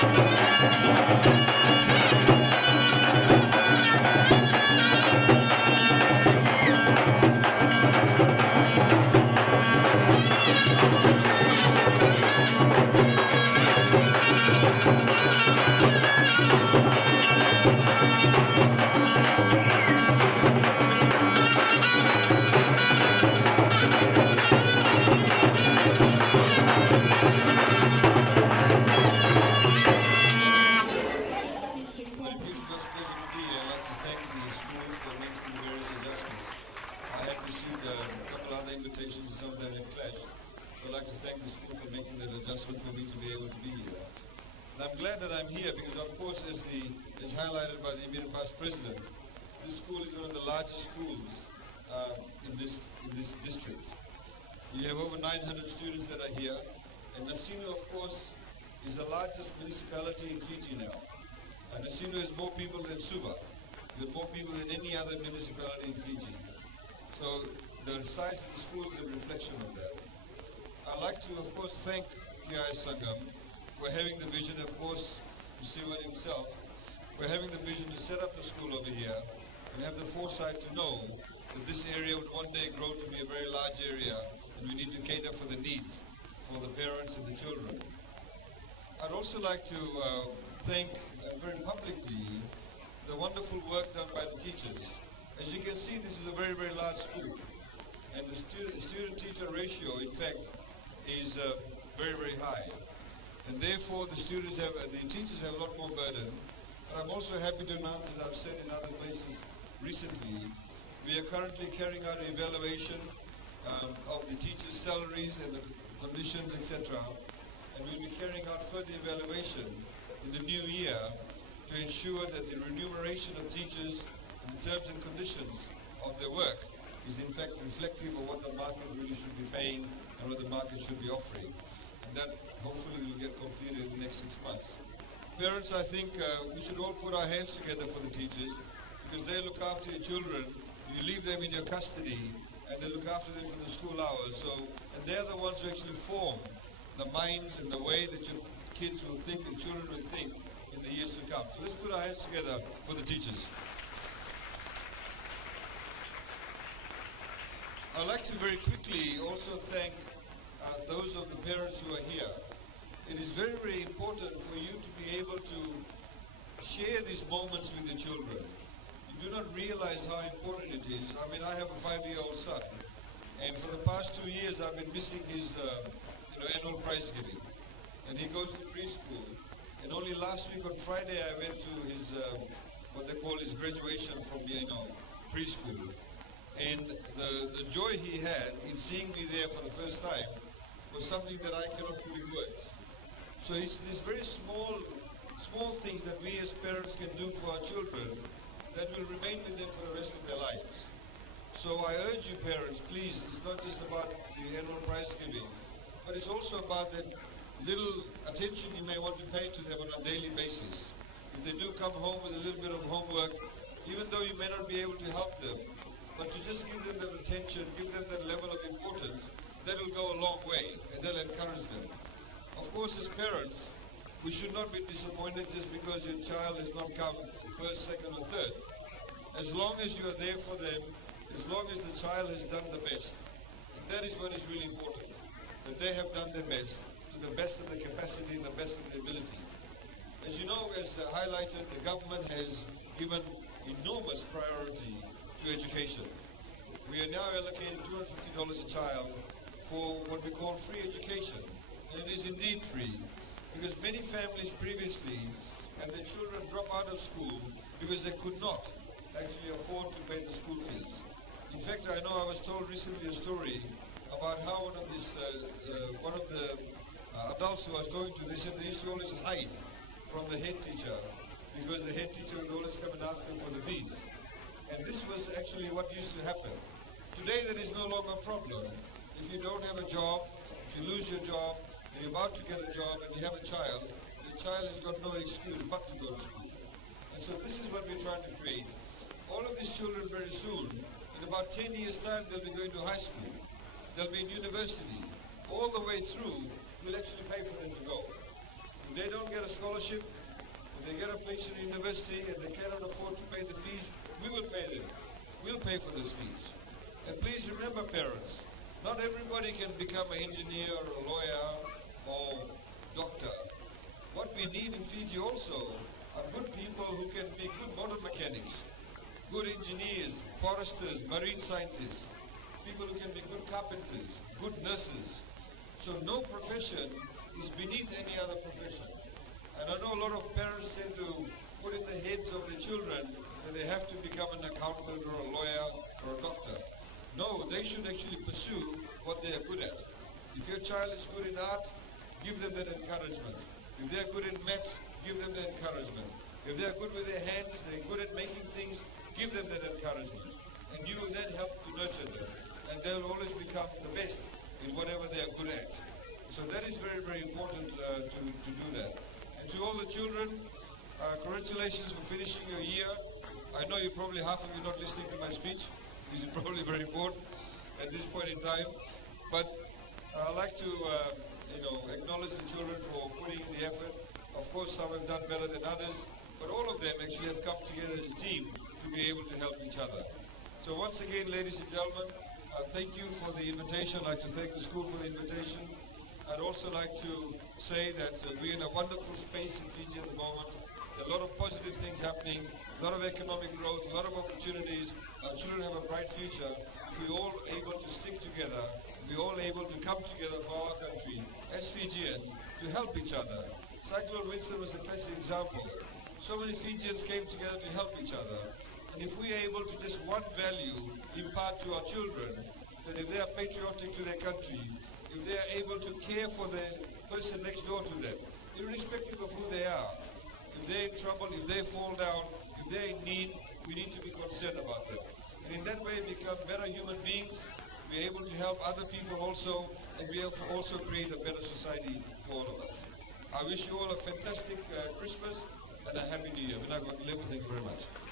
Thank TIS Sangam for having the vision, of course, to Siwan himself, for having the vision to set up the school over here and have the foresight to know that this area would one day grow to be a very large area and we need to cater for the needs for the parents and the children. I'd also like to thank very publicly the wonderful work done by the teachers. As you can see, this is a very, very large school and the student-teacher ratio, in fact, is very, very high. And therefore the teachers have a lot more burden. But I'm also happy to announce, as I've said in other places recently, we are currently carrying out an evaluation of the teachers' salaries and the conditions, etc. And we'll be carrying out further evaluation in the new year to ensure that the remuneration of teachers and the terms and conditions of their work is in fact reflective of what the market really should be paying and what the market should be offering. And that hopefully will get completed in the next 6 months. Parents, I think we should all put our hands together for the teachers because they look after your children. You leave them in your custody and they look after them for the school hours. And they're the ones who actually form the minds and the way that your kids will think, the children will think in the years to come. So let's put our hands together for the teachers. I'd like to very quickly also thank those of the parents who are here. It is very, very important for you to be able to share these moments with your children. You do not realize how important it is. I mean, I have a 5-year-old son, and for the past 2 years I've been missing his annual prize giving. And he goes to preschool. And only last week on Friday I went to his, what they call his graduation from, preschool. And the joy he had in seeing me there for the first time was something that I cannot put in words. So it's these very small things that we as parents can do for our children that will remain with them for the rest of their lives. So I urge you parents, please, it's not just about the annual prize giving, but it's also about that little attention you may want to pay to them on a daily basis. If they do come home with a little bit of homework, even though you may not be able to help them, but to just give them that attention, give them that level of importance, that will go a long way and that'll encourage them. Of course, as parents, we should not be disappointed just because your child has not come first, second or third. As long as you are there for them, as long as the child has done the best, that is what is really important, that they have done their best to the best of their capacity and the best of their ability. As you know, as highlighted, the government has given enormous priority to education. We are now allocating $250 a child for what we call free education. And it is indeed free, because many families previously had their children drop out of school because they could not actually afford to pay the school fees. In fact, I know I was told recently a story about how one of the adults who I was talking to, they said they used to always hide from the head teacher because the head teacher would always come and ask them for the fees. And this was actually what used to happen. Today, that is no longer a problem. If you don't have a job, if you lose your job, and you're about to get a job and you have a child, the child has got no excuse but to go to school. And so this is what we're trying to create. All of these children very soon, in about 10 years' time, they'll be going to high school. They'll be in university. All the way through, we'll actually pay for them to go. If they don't get a scholarship, if they get a place in university and they cannot afford to pay the fees, we will pay them. We'll pay for those fees. And please remember, parents, not everybody can become an engineer or a lawyer or doctor. What we need in Fiji also are good people who can be good motor mechanics, good engineers, foresters, marine scientists, people who can be good carpenters, good nurses. So no profession is beneath any other profession. And I know a lot of parents tend to put in the heads of their children that they have to become an accountant or a lawyer or a doctor. No, they should actually pursue what they are good at. If your child is good in art, give them that encouragement. If they are good in maths, give them that encouragement. If they are good with their hands, they're good at making things, give them that encouragement. And you will then help to nurture them. And they will always become the best in whatever they are good at. So that is very, very important to do that. And to all the children, congratulations for finishing your year. I know you probably, half of you not listening to my speech. This is probably very important at this point in time. But I'd like to acknowledge the children for putting in the effort. Of course, some have done better than others, but all of them actually have come together as a team to be able to help each other. So once again, ladies and gentlemen, thank you for the invitation. I'd like to thank the school for the invitation. I'd also like to say that we're in a wonderful space in Fiji at the moment. There are a lot of positive things happening, a lot of economic growth, a lot of opportunities. Our children have a bright future. If we're all able to stick together, we're all able to come together for our country as Fijians to help each other. Cyclone Winston was a classic example. So many Fijians came together to help each other. And if we are able to just one value impart to our children, that if they are patriotic to their country, if they are able to care for the person next door to them, irrespective of who they are, if they're in trouble, if they fall down, if they're in need, we need to be concerned about them. And in that way become better human beings, be able to help other people also, and be able to also create a better society for all of us. I wish you all a fantastic Christmas and a Happy New Year. Thank you very much.